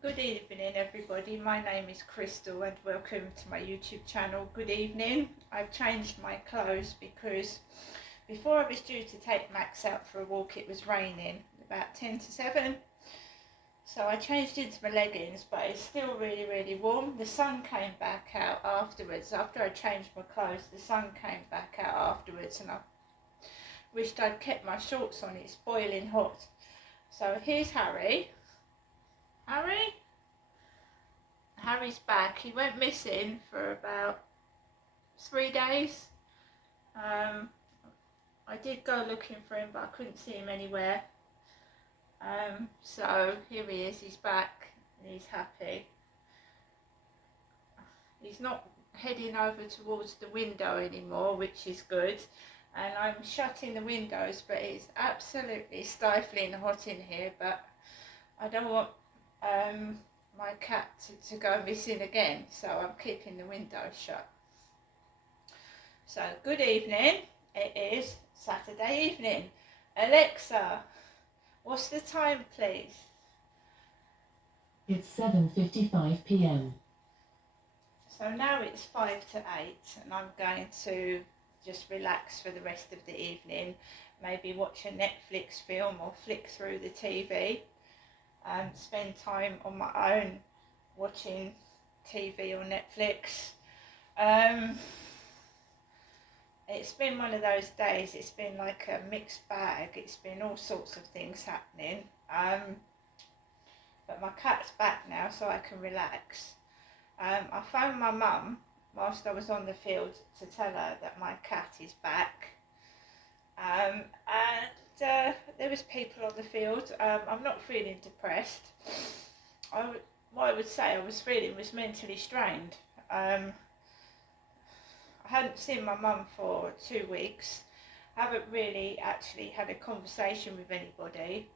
Good evening everybody, my name is Crystal and welcome to my YouTube channel. Good evening. I've changed my clothes because before I was due to take Max out for a walk it was raining about 10 to 7. So I changed into my leggings, but it's still really warm. The sun came back out afterwards. After I changed my clothes, the sun came back out afterwards and I wished I'd kept my shorts on. It's boiling hot. So here's Harry. Harry's back. He went missing for about 3 days. I did go looking for him, but I couldn't see him anywhere. So here he is. He's back and he's happy. He's not heading over towards the window anymore, which is good. And I'm shutting the windows, but it's absolutely stifling hot in here. But I don't want my cat to go missing again, so I'm keeping the window shut. So good evening. It is Saturday evening. Alexa, what's the time please? It's 7:55 p.m. So now it's 5 to 8 and I'm going to just relax for the rest of the evening, maybe watch a Netflix film or flick through the TV and spend time on my own watching TV or Netflix. It's been one of those days. It's been like a mixed bag. It's been all sorts of things happening. But my cat's back now, so I can relax. I phoned my mum whilst I was on the field to tell her that my cat is back. And there was people on the field. I'm not feeling depressed. What I would say I was feeling was mentally strained. I hadn't seen my mum for 2 weeks. I haven't really actually had a conversation with anybody.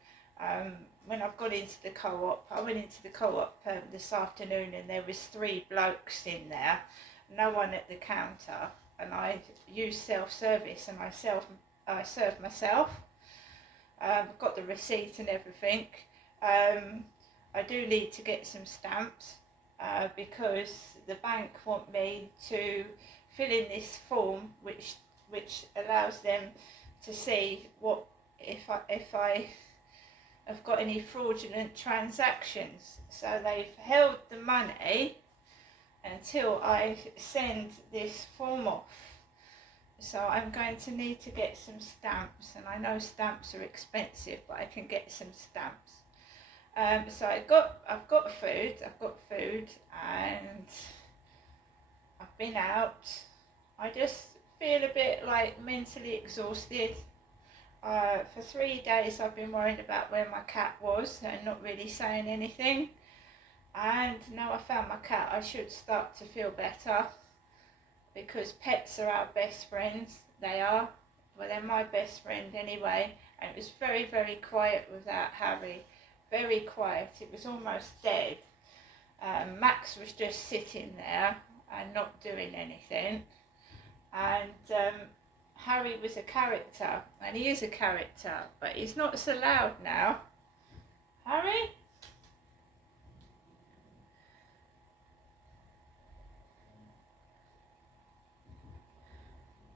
When I've gone into the co-op, I went into the co-op this afternoon and there was 3 blokes in there, no one at the counter, and I use self-service and I serve myself. Got the receipt and everything. I do need to get some stamps because the bank want me to fill in this form which allows them to see what if I have got any fraudulent transactions. So they've held the money until I send this form off. So I'm going to need to get some stamps, and I know stamps are expensive, but I can get some stamps. So I've got food, and I've been out. I just feel a bit like mentally exhausted. For 3 days I've been worrying about where my cat was and not really saying anything. And now I found my cat, I should start to feel better, because pets are our best friends. They are. Well, they're my best friend anyway. And it was very quiet without Harry. Very quiet. It was almost dead. Max was just sitting there and not doing anything. And Harry was a character, and he is a character, but he's not so loud now. Harry?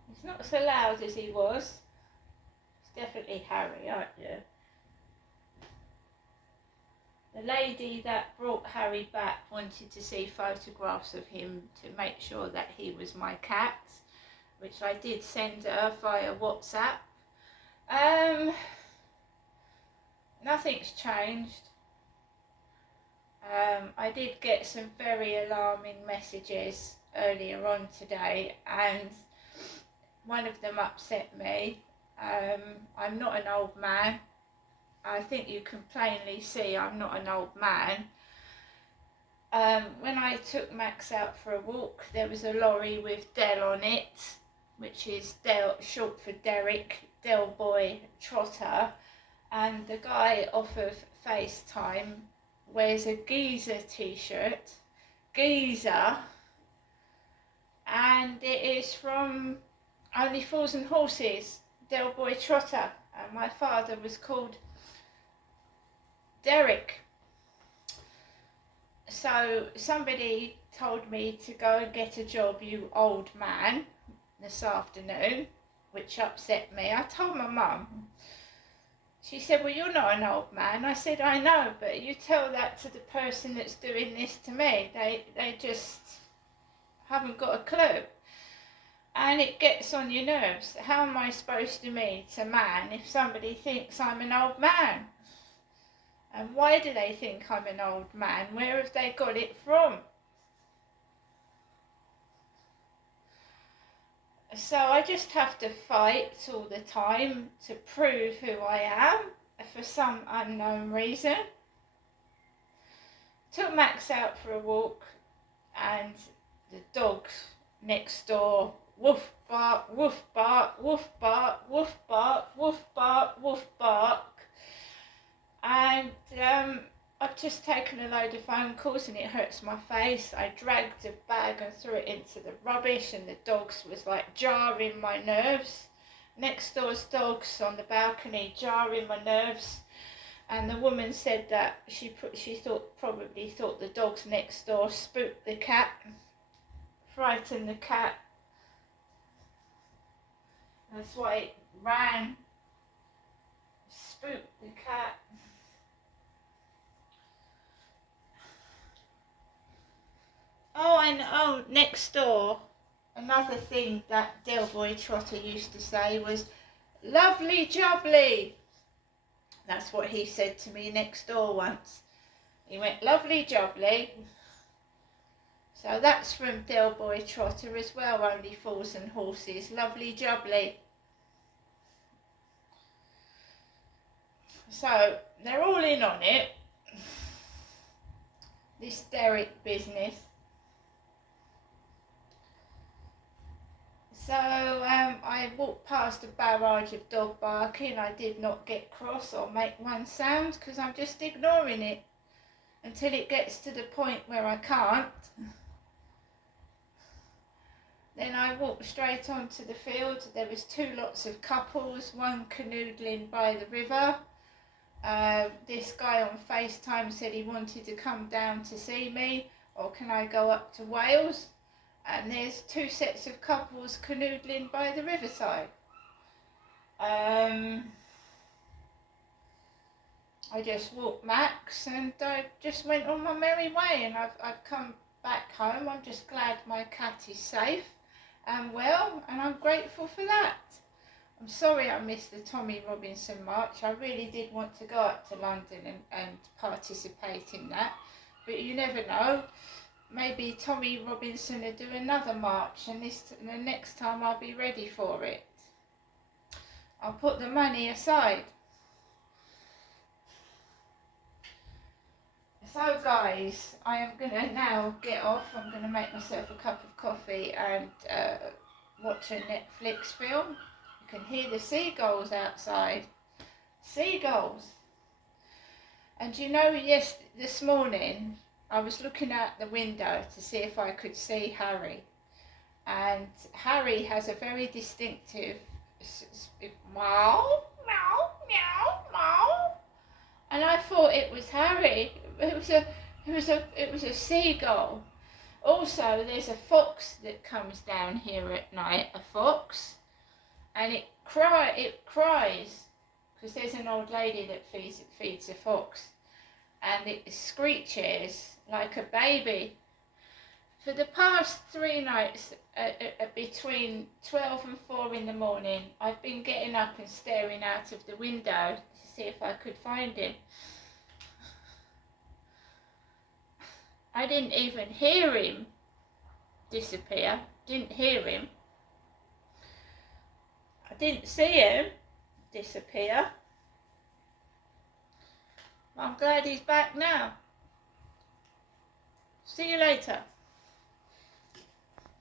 He's not so loud as he was. It's definitely Harry, aren't you? The lady that brought Harry back wanted to see photographs of him to make sure that he was my cat, which I did send her via WhatsApp. Nothing's changed. I did get some very alarming messages earlier on today, and one of them upset me. I'm not an old man. I think you can plainly see I'm not an old man. When I took Max out for a walk, there was a lorry with Del on it, which is Del, short for Derek, Del Boy Trotter, and the guy off of FaceTime wears a Geezer t-shirt, Geezer, and it is from Only Fools and Horses, Del Boy Trotter, and my father was called Derek. So somebody told me to go and get a job, you old man, this afternoon, which upset me. I told my mum. She said, well, you're not an old man. I said, I know, but you tell that to the person that's doing this to me. They just haven't got a clue. And it gets on your nerves. How am I supposed to meet a man if somebody thinks I'm an old man? And why do they think I'm an old man? Where have they got it from? So I just have to fight all the time to prove who I am for some unknown reason. Took Max out for a walk and the dogs next door woof bark, woof bark, woof bark, woof bark, woof bark, woof bark. And I've just taken a load of phone calls and it hurts my face. I dragged a bag and threw it into the rubbish and the dogs was like jarring my nerves. Next door's dogs on the balcony jarring my nerves. And the woman said that she probably thought the dogs next door spooked the cat, frightened the cat. That's why it ran, spooked the cat. Oh, and next door, another thing that Del Boy Trotter used to say was, lovely jubbly. That's what he said to me next door once. He went, lovely jubbly. So that's from Del Boy Trotter as well, Only Fools and Horses, lovely jubbly. So they're all in on it, this Derek business. So I walked past a barrage of dog barking. I did not get cross or make one sound because I'm just ignoring it until it gets to the point where I can't. Then I walked straight onto the field. There was two lots of couples, one canoodling by the river. This guy on FaceTime said he wanted to come down to see me, or can I go up to Wales? And there's two sets of couples canoodling by the riverside. I just walked Max and I just went on my merry way, and I've come back home. I'm just glad my cat is safe and well, and I'm grateful for that. I'm sorry I missed the Tommy Robinson March. I really did want to go up to London and participate in that, but you never know. Maybe Tommy Robinson will do another march, and the next time I'll be ready for it. I'll put the money aside. So guys, I am going to now get off. I'm going to make myself a cup of coffee and watch a Netflix film. You can hear the seagulls outside. Seagulls. And you know, this morning I was looking out the window to see if I could see Harry. And Harry has a very distinctive meow, meow, meow, meow. And I thought it was Harry. It was a seagull. Also, there's a fox that comes down here at night, a fox, and it cries because there's an old lady that feeds a fox, and it screeches like a baby. For the past 3 nights, between 12 and 4 in the morning, I've been getting up and staring out of the window to see if I could find him. I didn't even hear him disappear. Didn't hear him. I didn't see him disappear. I'm glad he's back now. See you later.